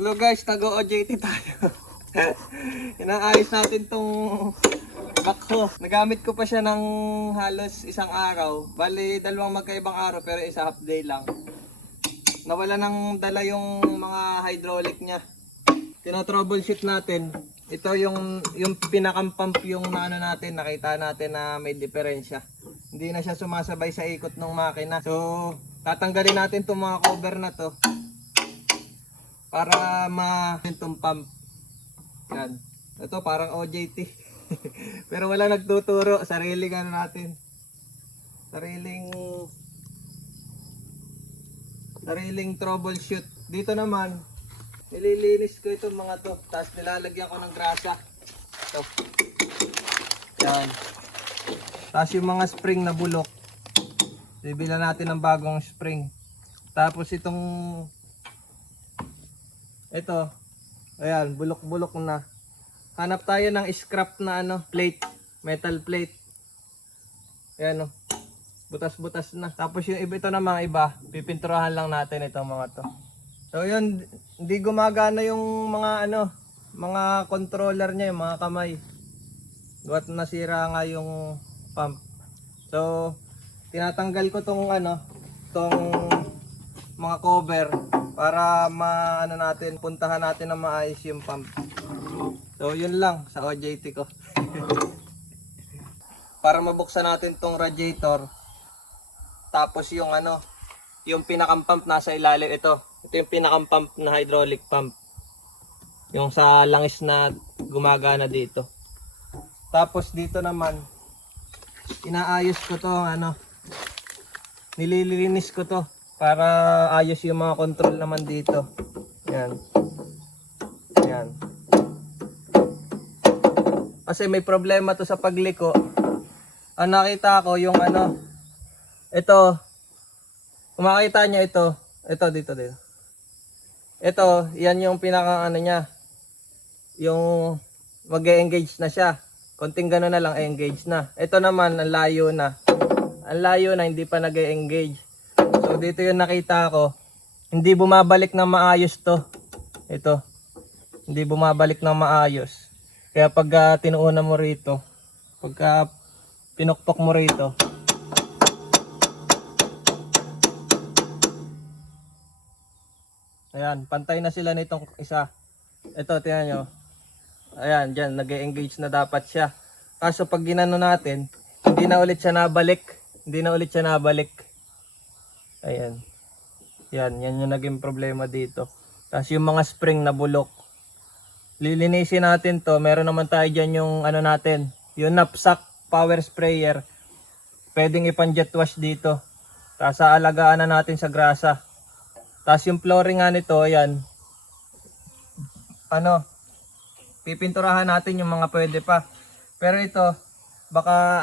Hello guys, tago-OJT tayo. Inaayos natin tong backhoe. Nagamit ko pa siya ng halos isang araw. Bali, dalawang magkaibang araw pero isa half day lang. Nawala ng dala yung mga hydraulic niya. Tino-troubleshoot natin. Ito yung pinaka-pump yung naano natin, nakita natin na may diferensya. Hindi na siya sumasabay sa ikot ng makina. So, tatanggalin natin itong mga cover na to para itong pump. Yan. Ito parang OJT. Pero wala nagtuturo, sariling ano natin. Sariling troubleshoot. Dito naman, nililinis ko itong mga to, tapos nilalagyan ko ng grasa. Ito. Yan. Tapos yung mga spring na bulok, bibila natin ng bagong spring. Tapos ito, ayan, bulok-bulok na. Hanap tayo ng scrap na plate, metal plate. Ayan o, butas-butas na. Tapos yung ito namang iba, pipinturahan lang natin itong mga to. So yun, hindi gumagana yung mga mga controller niya, yung mga kamay. Duwat nasira nga yung pump. So tinatanggal ko tong mga cover para puntahan natin na maayos yung pump. So yun lang sa OJT ko. Para mabuksan natin tong radiator. Tapos yung yung pinakang pump nasa ilalim ito. Ito yung pinakang pump na hydraulic pump. Yung sa langis na gumagana dito. Tapos dito naman inaayos ko to nililinis ko to para ayos yung mga control naman dito. Yan. Yan. Kasi may problema to sa pagliko. Ang nakita ko yung ito. Kung makita niya ito dito. Ito, yan yung pinaka niya. Yung mag-e-engage na siya. Konting gano'n na lang, engage na. Ito naman, ang layo na. Ang layo na, hindi pa nag-e-engage. So, dito yung nakita ko. Hindi bumabalik na maayos to. Ito. Hindi bumabalik na maayos. Kaya pag tinuunan mo rito, pagka pinukpok mo rito, ayan, pantay na sila nitong isa. Ito, tingnan nyo. Ayan, dyan, nag-e-engage na dapat siya. Kaso pag ginano natin, hindi na ulit siya nabalik. Ayan. Yan yung naging problema dito. Tapos yung mga spring na bulok. Lilinisin natin to. Meron naman tayo dyan yung natin. Yung knapsack power sprayer. Pwedeng ipan-jet wash dito. Tapos aalagaan na natin sa grasa. Tapos yung flooring nga nito, ayan. Pipinturahan natin yung mga pwede pa. Pero ito, baka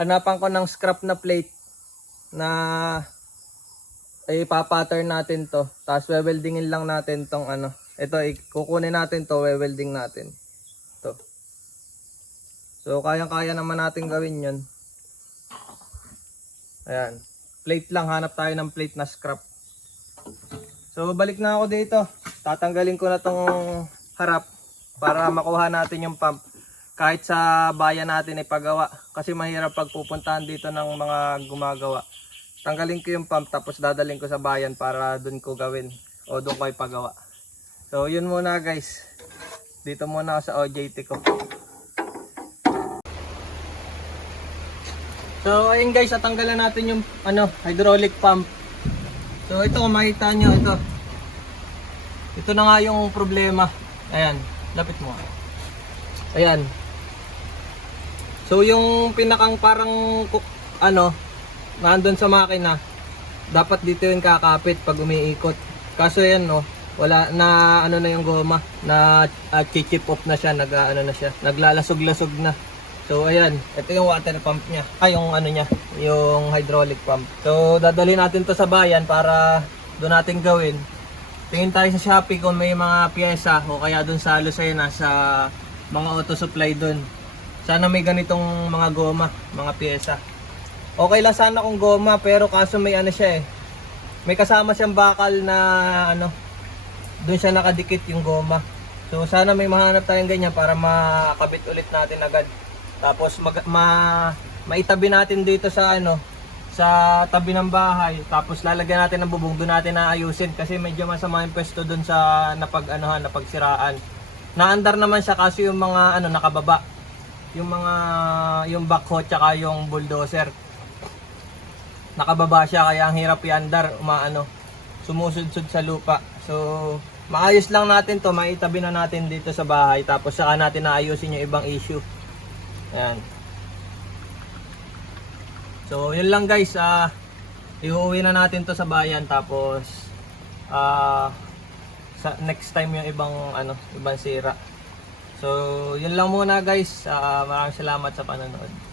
hanapan ko ng scrap na plate na ipapattern natin to. Tapos weweldingin lang natin tong ito, kukunin natin to, wewelding natin. To. So kayang-kaya naman natin gawin 'yon. Ayan. Plate lang, hanap tayo ng plate na scrap. So balik na ako dito. Tatanggalin ko na tong harap para makuha natin yung pump. Kahit sa bayan natin ipagawa. Kasi mahirap pagpupuntahan dito ng mga gumagawa. Tanggalin ko yung pump tapos dadalhin ko sa bayan para dun ko gawin. O dun ko ipagawa. So yun muna guys. Dito muna ako sa OJT ko. So ayun guys, tatanggalan natin yung hydraulic pump. So ito, makita nyo ito. Ito na nga yung problema. Ayan, lapit mo. Ayan. So yung pinakang parang nandun sa makina, dapat dito yung kakapit pag umiikot. Kaso yan wala na na yung goma, na chip off na siya, naglalasog-lasog na. So ayan, ito yung water pump niya. Yung niya, yung hydraulic pump. So dadalhin natin to sa bayan para doon natin gawin. Tingin tayo sa Shopee kung may mga piyesa o kaya doon sa Lucena sa mga auto supply doon. Sana may ganitong mga goma, mga piyesa. Okay lang sana kung goma, pero kaso may siya May kasama siyang bakal na doon siya nakadikit yung goma. So sana may mahanap tayong ganyan para makabit ulit natin agad. Tapos maitabi natin dito sa sa tabi ng bahay. Tapos lalagyan natin ng bubong, doon natin naayusin kasi medyo masama yung pwesto doon sa napagsiraan. Naandar naman siya kasi yung mga nakababa. Yung backhoe tsaka yung bulldozer. Nakababa siya kaya ang hirap iandar, sumusudsud sa lupa. So maayos lang natin to, maitabi na natin dito sa bahay tapos saka natin naayusin yung ibang issue. Ayan. So yun lang guys, iuwi na natin to sa bayan tapos sa next time yung ibang sira. So yun lang muna guys, maraming salamat sa panonood.